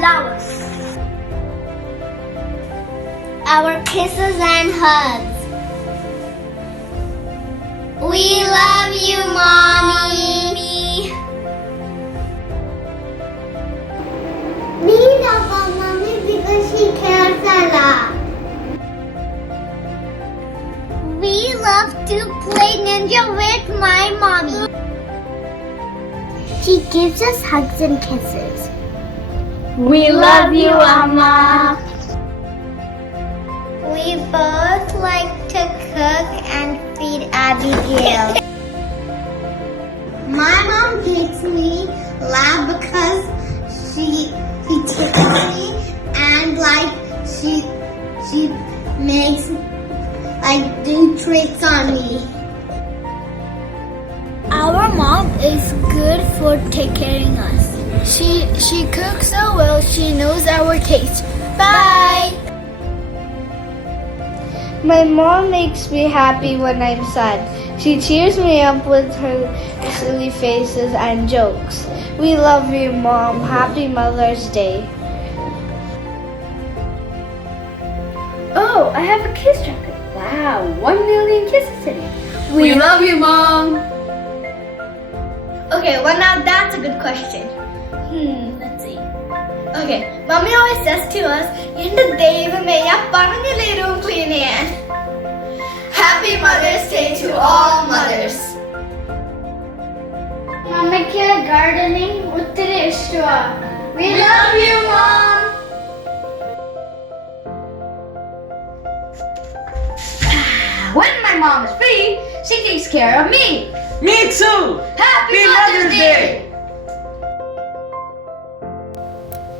flowers. Our kisses and hugs. We love you, Mommy. We love our Mommy because she cares a lot. We love to play ninja with my Mommy. She gives us hugs and kisses. We love you, Amma. We both like to cook and feed Abigail. My mom makes me laugh because she tickles me and she makes do tricks on me. Our mom is good for taking care of us. She cooks so well. She knows our taste. Bye. My mom makes me happy when I'm sad. She cheers me up with her silly faces and jokes. We love you, Mom. Happy Mother's Day. Oh, I have a kiss tracker. Wow, 1 million kisses today. We love you, Mom. Okay, well now that's a good question. Let's see. Okay, Mommy always says to us, "Into Devamaya Panangile room cleaning." Happy Mother's Day to all mothers. Mamake gardening uttire ishtava. We love you, Mom. When my mom is free, she takes care of me. Me too! Happy Mother's Day!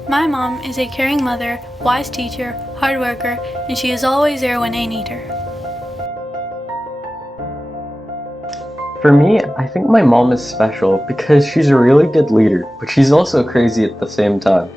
My mom is a caring mother, wise teacher, hard worker, and she is always there when I need her. For me, I think my mom is special because she's a really good leader, but she's also crazy at the same time.